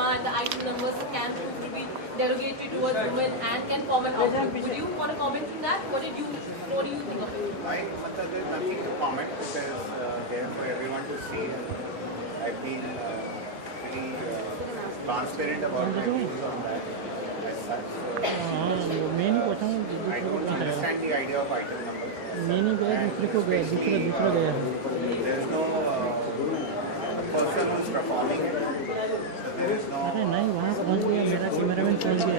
drama and the item numbers can prove to be derogatory towards women and can form an outcome. Would you want to comment on that? What do you think of it? There's nothing to comment because there for everyone to see. I've been really transparent about my views on that as such. So, I don't understand the idea of item number. There's no guru, person who's performing it. So there is no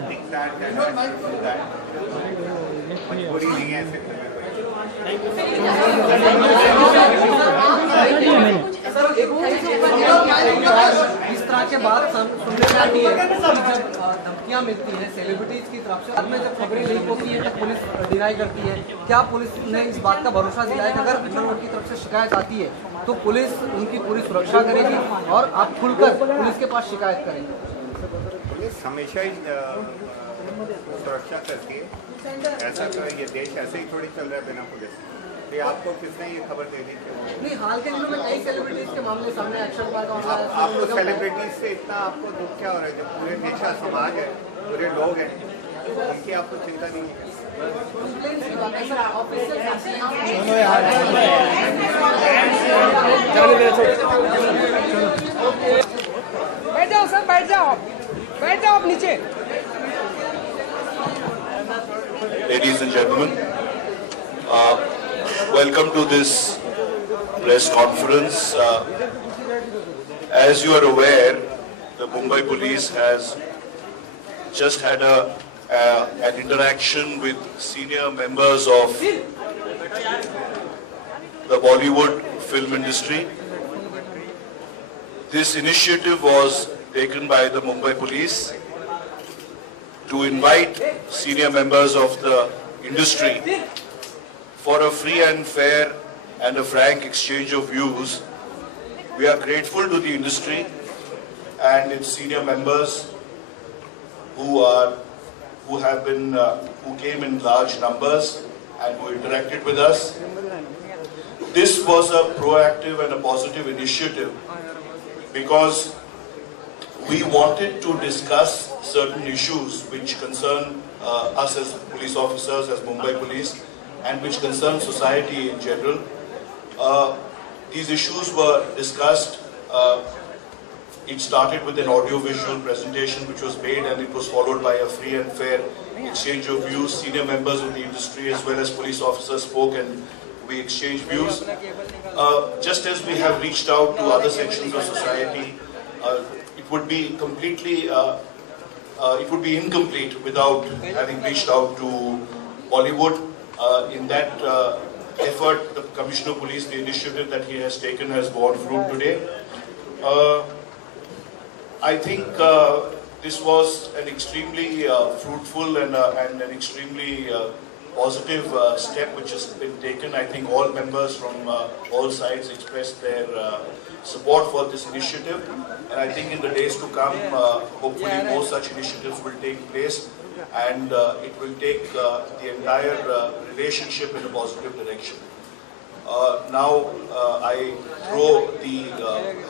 think that do that. मजबूरी नहीं है ऐसे करने इस तरह के बात सुनने में आती है जब धमकियां मिलती हैं सेलिब्रिटीज की तरफ से, बाद में जब खबरें लीक होती है तब पुलिस डिनाई करती है। क्या पुलिस ने इस बात का भरोसा दिलाया कि अगर अंडरवर्ल्ड की तरफ से शिकायत आती है तो पुलिस उनकी पूरी सुरक्षा करेगी और आप खुलकर पुलिस के पास शिकायत करेंगे? पुलिस हमेशा ही सुरक्षा करती है। ऐसा तो ये देश ऐसे ही थोड़ी चल रहा है बिना पुलिस। ये आपको किसने ये खबर दे दी? नहीं, हाल के दिनों में कई सेलिब्रिटीज के मामले सामने एक्शन का आपको सेलिब्रिटीज से इतना आपको दुख क्या हो रहा है? जो पूरे देश का समाज है, पूरे लोग हैं, उनकी आपको चिंता नहीं है। बैठ जाओ सर, बैठ जाओ आप नीचे। Ladies and gentlemen, welcome to this press conference. As you are aware, the Mumbai Police has just had an interaction with senior members of the Bollywood film industry. This initiative was taken by the Mumbai Police to invite senior members of the industry for a free and fair and a frank exchange of views. We are grateful to the industry and its senior members who came in large numbers and who interacted with us. This was a proactive and a positive initiative because we wanted to discuss certain issues which concern us as police officers, as Mumbai Police, and which concern society in general. These issues were discussed. It started with an audio-visual presentation which was made, and it was followed by a free and fair exchange of views. Senior members of the industry as well as police officers spoke and we exchanged views. Just as we have reached out to other sections of society, it would be incomplete without having reached out to Bollywood. In that effort, the Commissioner of Police, the initiative that he has taken has borne fruit today. I think this was an extremely fruitful and an extremely positive step which has been taken. I think all members from all sides expressed their support for this initiative, and I think in the days to come, hopefully more such initiatives will take place, and it will take the entire relationship in a positive direction. Now I throw the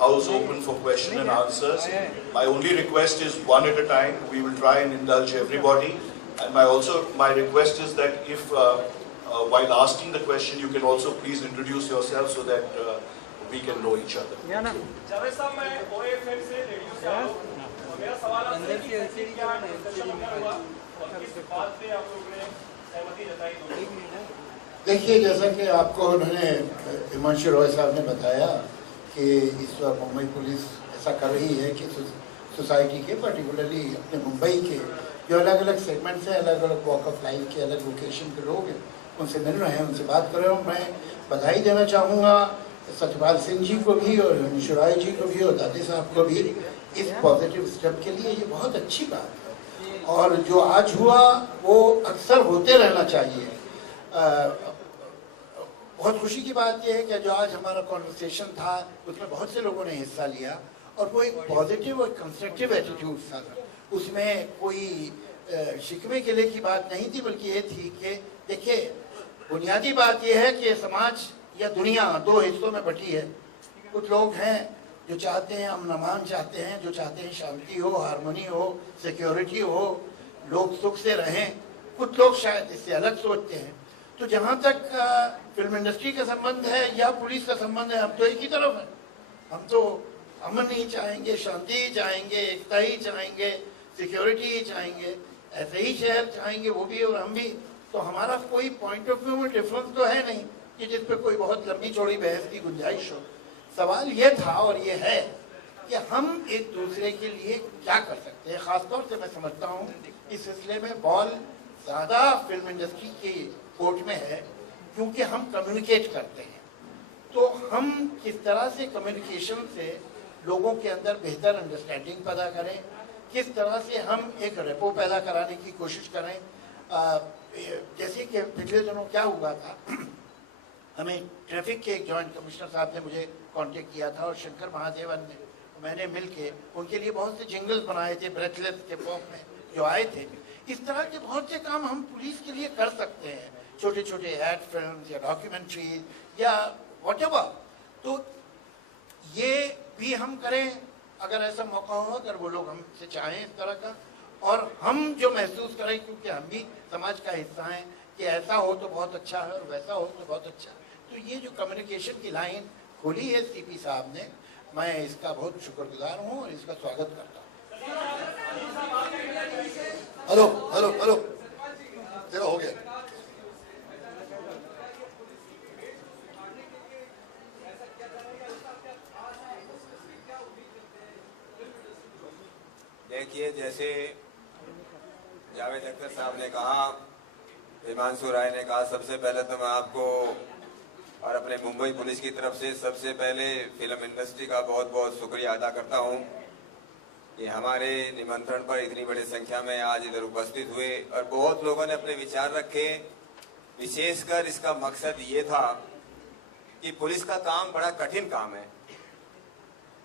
house open for question and answers. My only request is one at a time. We will try and indulge everybody, and my request is that if while asking the question you can also please introduce yourself so that we can know each other. Javed साहब, मैं OFM से radio से आया हूं। मेरा सवाल आपसे कि क्या डिस्कशन हुआ और किस बात पे आप लोगों ने सहमति जताई? देखिए, जैसा कि आपको उन्होंने हिमांशु रॉय साहब ने बताया कि इस वक्त मुंबई पुलिस ऐसा कर रही है कि सोसाइटी के, पर्टिकुलरली अपने मुंबई के जो अलग अलग सेगमेंट्स हैं, अलग अलग वॉक ऑफ लाइफ के, अलग लोकेशन के लोग हैं, उनसे मिल रहे हैं, उनसे बात कर रहे हैं। मैं बधाई देना चाहूँगा सत्यपाल सिंह जी को भी और हिमांशु रॉय जी को भी और दादी साहब को भी इस पॉजिटिव स्टेप के लिए। ये बहुत अच्छी बात है और जो आज हुआ वो अक्सर होते रहना चाहिए। बहुत खुशी की बात यह है कि जो आज हमारा कॉन्वर्सेशन था उसमें बहुत से लोगों ने हिस्सा लिया और वो एक पॉजिटिव और कंस्ट्रक्टिव एटीट्यूड था। उसमें कोई शिकवे गिले की बात नहीं थी, बल्कि ये थी कि देखिए, बुनियादी बात यह है कि समाज या दुनिया दो हिस्सों में बटी है। कुछ लोग हैं जो चाहते हैं अमन अमान चाहते हैं, जो चाहते हैं शांति हो, हारमोनी हो, सिक्योरिटी हो, लोग सुख से रहें। कुछ लोग शायद इससे अलग सोचते हैं। तो जहाँ तक फिल्म इंडस्ट्री का संबंध है या पुलिस का संबंध है, हम तो एक ही तरफ हैं। हम तो अमन ही चाहेंगे, शांति ही चाहेंगे, एकता ही चाहेंगे, सिक्योरिटी ही चाहेंगे, ऐसे ही शहर चाहेंगे वो भी और हम भी। तो हमारा कोई पॉइंट ऑफ व्यू में डिफरेंस तो है नहीं कि जिस पे कोई बहुत लंबी चौड़ी बहस की गुंजाइश हो। सवाल ये था और ये है कि हम एक दूसरे के लिए क्या कर सकते हैं। खासतौर से मैं समझता हूँ इस सिलसिले में बॉल ज़्यादा फिल्म इंडस्ट्री के कोर्ट में है, क्योंकि हम कम्युनिकेट करते हैं। तो हम किस तरह से कम्युनिकेशन से लोगों के अंदर बेहतर अंडरस्टैंडिंग पैदा करें, किस तरह से हम एक रेपो पैदा कराने की कोशिश करें। जैसे कि पिछले दिनों क्या हुआ था, हमें ट्रैफिक के एक जॉइंट कमिश्नर साहब ने मुझे कांटेक्ट किया था और शंकर महादेवन ने मैंने मिलके उनके लिए बहुत से जिंगल्स बनाए थे ब्रेथलेस के फॉर्म में जो आए थे। इस तरह के बहुत से काम हम पुलिस के लिए कर सकते हैं, छोटे छोटे एड फिल्म या डॉक्यूमेंट्री या व्हाटएवर। तो ये भी हम करें अगर ऐसा मौका हो, अगर वो लोग हमसे चाहें इस तरह का, और हम जो महसूस करें, क्योंकि हम भी समाज का हिस्सा हैं, कि ऐसा हो तो बहुत अच्छा है और वैसा हो तो बहुत अच्छा है। तो ये जो कम्युनिकेशन की लाइन खोली है सीपी साहब ने, मैं इसका बहुत शुक्रगुजार हूँ और इसका स्वागत करता हूँ। हेलो हेलो हेलो, तेरा हो गया। देखिए, जैसे जावेद अख्तर साहब ने कहा, हिमांशु राय ने कहा, सबसे पहले तो मैं आपको और अपने मुंबई पुलिस की तरफ से सबसे पहले फिल्म इंडस्ट्री का बहुत बहुत शुक्रिया अदा करता हूं कि हमारे निमंत्रण पर इतनी बड़ी संख्या में आज इधर उपस्थित हुए और बहुत लोगों ने अपने विचार रखे। विशेषकर इसका मकसद ये था कि पुलिस का काम बड़ा कठिन काम है।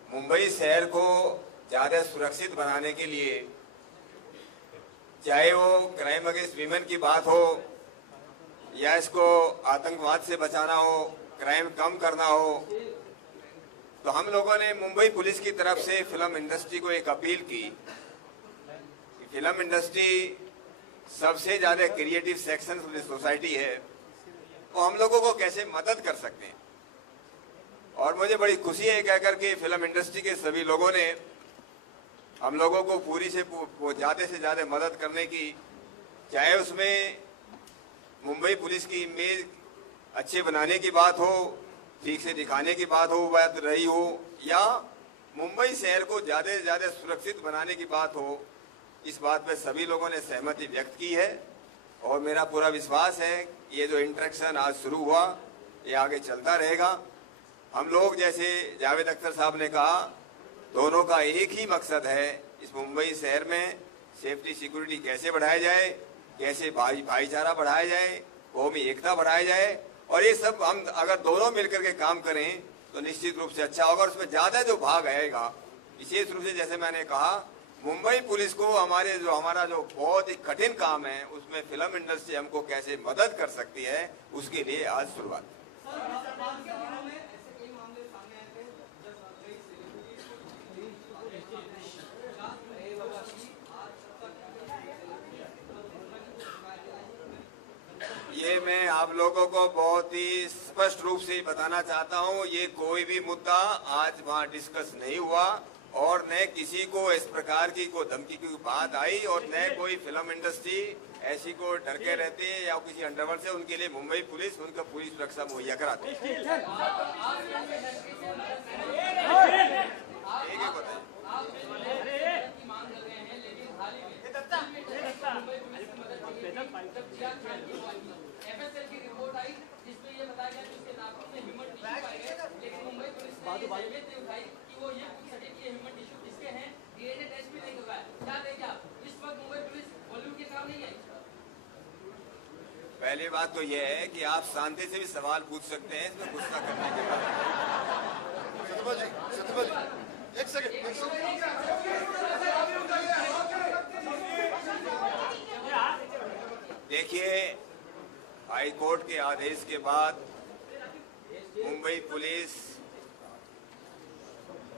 मुंबई शहर को ज़्यादा सुरक्षित बनाने के लिए, चाहे वो क्राइम अगेंस्ट वीमेन की बात हो या इसको आतंकवाद से बचाना हो, क्राइम कम करना हो, तो हम लोगों ने मुंबई पुलिस की तरफ से फिल्म इंडस्ट्री को एक अपील की कि फिल्म इंडस्ट्री सबसे ज़्यादा creative section of the society है, वो हम लोगों को कैसे मदद कर सकते हैं। और मुझे बड़ी खुशी है कहकर के फिल्म इंडस्ट्री के सभी लोगों ने हम लोगों को पूरी से ज़्यादा से ज़्यादा मदद करने की, चाहे उसमें मुंबई पुलिस की इमेज अच्छे बनाने की बात हो, ठीक से दिखाने की बात हो, बात रही हो, या मुंबई शहर को ज़्यादा से ज़्यादा सुरक्षित बनाने की बात हो। इस बात पे सभी लोगों ने सहमति व्यक्त की है और मेरा पूरा विश्वास है कि ये जो इंटरेक्शन आज शुरू हुआ ये आगे चलता रहेगा। हम लोग, जैसे जावेद अख्तर साहब ने कहा, दोनों का एक ही मकसद है, इस मुंबई शहर में सेफ्टी सिक्योरिटी कैसे बढ़ाया जाए, कैसे भाईचारा बढ़ाया जाए, कौमी एकता बढ़ाया जाए। और ये सब हम अगर दोनों मिलकर के काम करें तो निश्चित रूप से अच्छा होगा। उसमें ज़्यादा जो भाग आएगा, विशेष रूप से जैसे मैंने कहा, मुंबई पुलिस को हमारा जो बहुत ही कठिन काम है उसमें फिल्म इंडस्ट्री हमको कैसे मदद कर सकती है, उसके लिए आज शुरुआत। ये मैं आप लोगों को बहुत ही स्पष्ट रूप से बताना चाहता हूँ, ये कोई भी मुद्दा आज वहाँ डिस्कस नहीं हुआ और न किसी को इस प्रकार की कोई धमकी की बात आई और न कोई फिल्म इंडस्ट्री ऐसी को डर के रहती है या किसी अंडरवर्ल्ड से। उनके लिए मुंबई पुलिस उनका पूरी सुरक्षा मुहैया कराती है। FSL की रिपोर्ट आई जिसमें ये बताया गया कि उसके नाखून में ह्यूमन टिश्यू पाए गए, लेकिन मुंबई पुलिस ने जहमियत नहीं उठाई कि वो ये पूछ सके कि ये ह्यूमन टिश्यू किसके हैं। डीएनए टेस्ट भी नहीं हुआ है। क्या देंगे आप? इस वक्त मुंबई पुलिस बॉलीवुड के काम नहीं है। पहली बात तो ये है कि आप शांति से भी सवाल पूछ सकते हैं, इसमें गुस्सा करने के बाद। एक सेकंड। देखिए, हाई कोर्ट के आदेश के बाद मुंबई पुलिस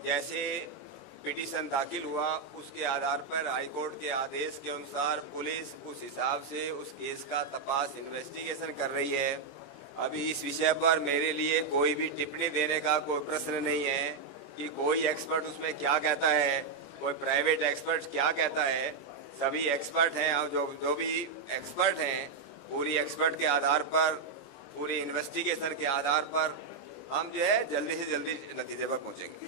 जैसे पिटीशन दाखिल हुआ उसके आधार पर हाई कोर्ट के आदेश के अनुसार पुलिस उस हिसाब से उस केस का तपास इन्वेस्टिगेशन कर रही है। अभी इस विषय पर मेरे लिए कोई भी टिप्पणी देने का कोई प्रश्न नहीं है कि कोई एक्सपर्ट उसमें क्या कहता है, कोई प्राइवेट एक्सपर्ट क्या कहता है। सभी एक्सपर्ट हैं और जो भी एक्सपर्ट हैं पूरी एक्सपर्ट के आधार पर, पूरी इन्वेस्टिगेशन के आधार पर हम जो है जल्दी से जल्दी नतीजे पर पहुंचेंगे।